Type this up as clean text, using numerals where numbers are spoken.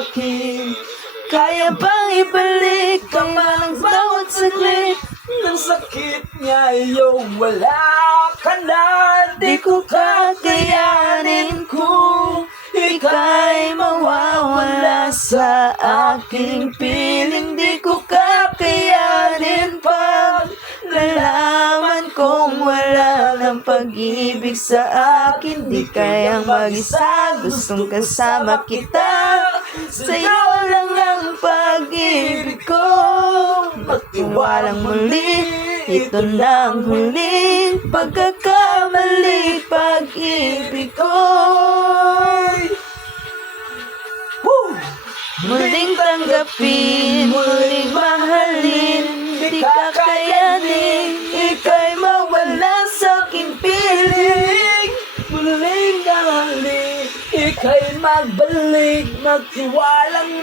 akin. Kaya bang ibalik ka man ang bawat saglit ng sakit ngayong wala ka na. Di ko kakayanin kung ika'y mawawala sa aking piling. Di ko kakayanin pag nalaman kong wala ng pag-ibig sa akin. Di kayang mag-isa, gustong kasama kita. Sa'yo lang ang pag-ibig ko. Magtiwalang muli, ito na ang huling pagkakamali. Pag-ibig ko muling tanggapin, muling mahalin. Di kakayanin, ika'y mawala sa aking piling. Muling mahalin, ika'y magbalik. Magtiwalang